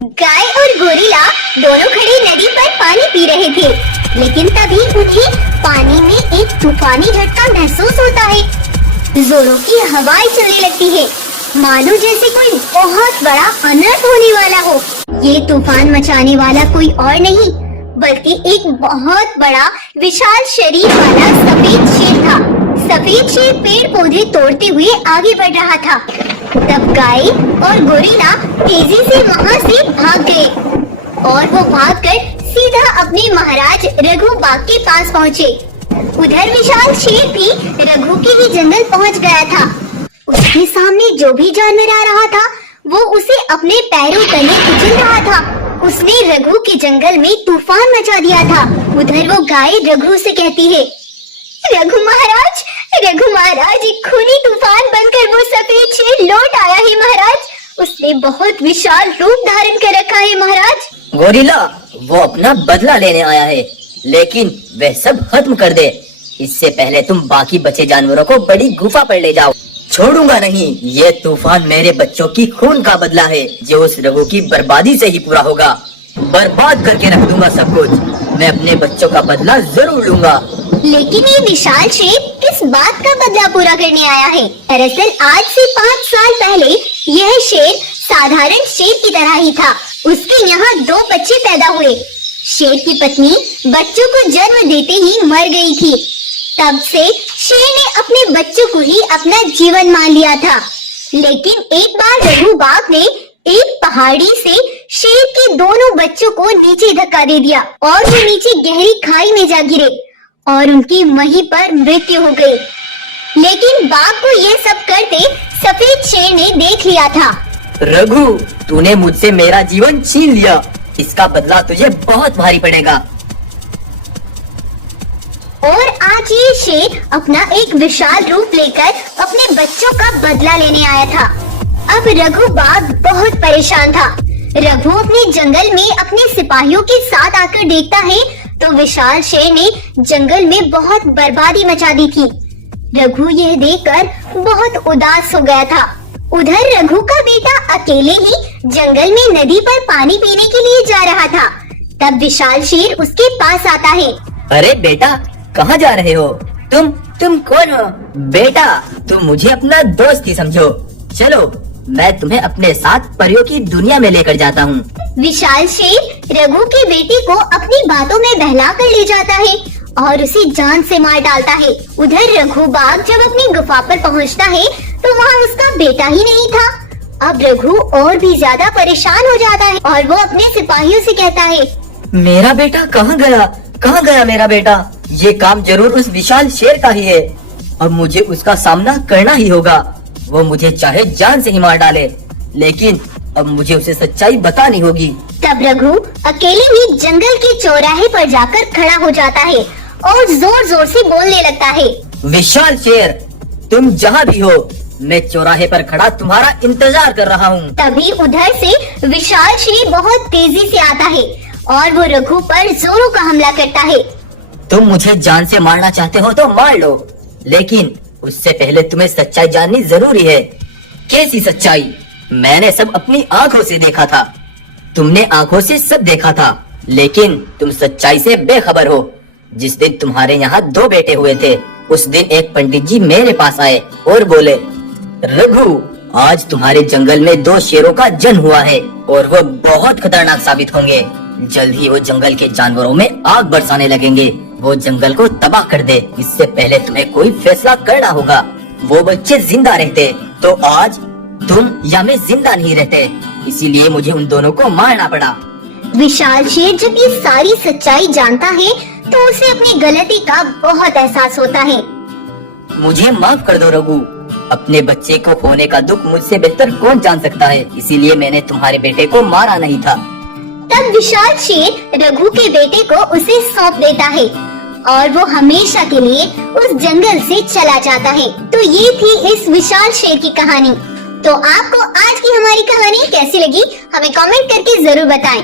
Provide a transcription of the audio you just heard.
गाय और गोरिल्ला दोनों खड़े नदी पर पानी पी रहे थे, लेकिन तभी उन्हें पानी में एक तूफानी झटका महसूस होता है। जोरों की हवाएं चलने लगती है, मानो जैसे कोई बहुत बड़ा अनर्थ होने वाला हो। ये तूफान मचाने वाला कोई और नहीं बल्कि एक बहुत बड़ा विशाल शरीर वाला सफेद शेर था। सफेद शेर पेड़ पौधे तोड़ते हुए आगे बढ़ रहा था। तब गाय और गोरिल्ला तेजी से वहाँ से भाग गए और वो भागकर सीधा अपने महाराज रघु बाग के पास पहुँचे। उधर विशाल शेर भी रघु के ही जंगल पहुँच गया था। उसके सामने जो भी जानवर आ रहा था वो उसे अपने पैरों तले कुचल रहा था। उसने रघु के जंगल में तूफान मचा दिया था। उधर वो गाय रघु से कहती है, रघु महाराज, एक खूनी तूफान बनकर वो सफेद शेर लौट आया है महाराज। उसने बहुत विशाल रूप धारण कर रखा है महाराज। गोरिल्ला, वो अपना बदला लेने आया है, लेकिन वह सब खत्म कर दे। इससे पहले तुम बाकी बचे जानवरों को बड़ी गुफा पर ले जाओ। छोड़ूंगा नहीं। ये तूफान मेरे बच्चों की खून का बदला है, जो उस रघु की बर्बादी से ही पूरा होगा। बर्बाद करके रख दूंगा सब कुछ। मैं अपने बच्चों का बदला जरूर लूंगा। लेकिन ये विशाल शेर किस बात का बदला पूरा करने आया है? दरअसल आज से 5 साल पहले यह शेर साधारण शेर की तरह ही था। उसके यहाँ 2 बच्चे पैदा हुए। शेर की पत्नी बच्चों को जन्म देते ही मर गई थी। तब से शेर ने अपने बच्चों को ही अपना जीवन मान लिया था। लेकिन एक बार रघु बाग ने एक पहाड़ी से शेर के दोनों बच्चों को नीचे धक्का दे दिया और वो नीचे गहरी खाई में जा गिरे और उनकी वहीं पर मृत्यु हो गई। लेकिन बाघ को ये सब करते सफेद शेर ने देख लिया था। रघु, तूने मुझसे मेरा जीवन छीन लिया। इसका बदला तुझे बहुत भारी पड़ेगा। और आज ये शेर अपना एक विशाल रूप लेकर अपने बच्चों का बदला लेने आया था। अब रघु बाघ बहुत परेशान था। रघु अपने जंगल में अपने सिपाहियों के साथ आकर देखता है तो विशाल शेर ने जंगल में बहुत बर्बादी मचा दी थी। रघु यह देखकर बहुत उदास हो गया था। उधर रघु का बेटा अकेले ही जंगल में नदी पर पानी पीने के लिए जा रहा था। तब विशाल शेर उसके पास आता है। अरे बेटा, कहाँ जा रहे हो? तुम कौन हो? बेटा, तुम मुझे अपना दोस्त ही समझो। चलो, मैं तुम्हें अपने साथ परियों की दुनिया में लेकर जाता हूँ। विशाल शेर रघु के बेटे को अपनी बातों में बहला कर ले जाता है और उसे जान से मार डालता है। उधर रघु बाघ जब अपनी गुफा पर पहुँचता है तो वहाँ उसका बेटा ही नहीं था। अब रघु और भी ज्यादा परेशान हो जाता है और वो अपने सिपाहियों से कहता है, मेरा बेटा कहाँ गया मेरा बेटा? ये काम जरूर उस विशाल शेर का ही है। अब मुझे उसका सामना करना ही होगा। वो मुझे चाहे जान से ही मार डाले, लेकिन अब मुझे उसे सच्चाई बतानी होगी। तब रघु अकेले ही जंगल के चौराहे पर जाकर खड़ा हो जाता है और जोर जोर से बोलने लगता है, विशाल शेर, तुम जहाँ भी हो, मैं चौराहे पर खड़ा तुम्हारा इंतजार कर रहा हूँ। तभी उधर से विशाल शेर बहुत तेजी से आता है और वो रघु पर जोरों का हमला करता है। तुम मुझे जान से मारना चाहते हो तो मार लो, लेकिन उससे पहले तुम्हें सच्चाई जाननी जरूरी है। कैसी सच्चाई? मैंने सब अपनी आंखों से देखा था। तुमने आंखों से सब देखा था, लेकिन तुम सच्चाई से बेखबर हो। जिस दिन तुम्हारे यहाँ 2 बेटे हुए थे, उस दिन एक पंडित जी मेरे पास आए और बोले, रघु, आज तुम्हारे जंगल में 2 शेरों का जन्म हुआ है और वो बहुत खतरनाक साबित होंगे। जल्द ही वो जंगल के जानवरों में आग बरसाने लगेंगे। वो जंगल को तबाह कर दे। इससे पहले तुम्हें कोई फैसला करना होगा। वो बच्चे जिंदा रहते तो आज तुम या मैं जिंदा नहीं रहते, इसीलिए मुझे उन दोनों को मारना पड़ा। विशाल शेर जब ये सारी सच्चाई जानता है तो उसे अपनी गलती का बहुत एहसास होता है। मुझे माफ कर दो रघु। अपने बच्चे को खोने का दुख मुझसे बेहतर कौन जान सकता है, इसीलिए मैंने तुम्हारे बेटे को मारा नहीं था। तब विशाल शेर रघु के बेटे को उसे सौंप देता है और वो हमेशा के लिए उस जंगल से चला जाता है। तो ये थी इस विशाल शेर की कहानी। तो आपको आज की हमारी कहानी कैसी लगी, हमें कमेंट करके जरूर बताएं।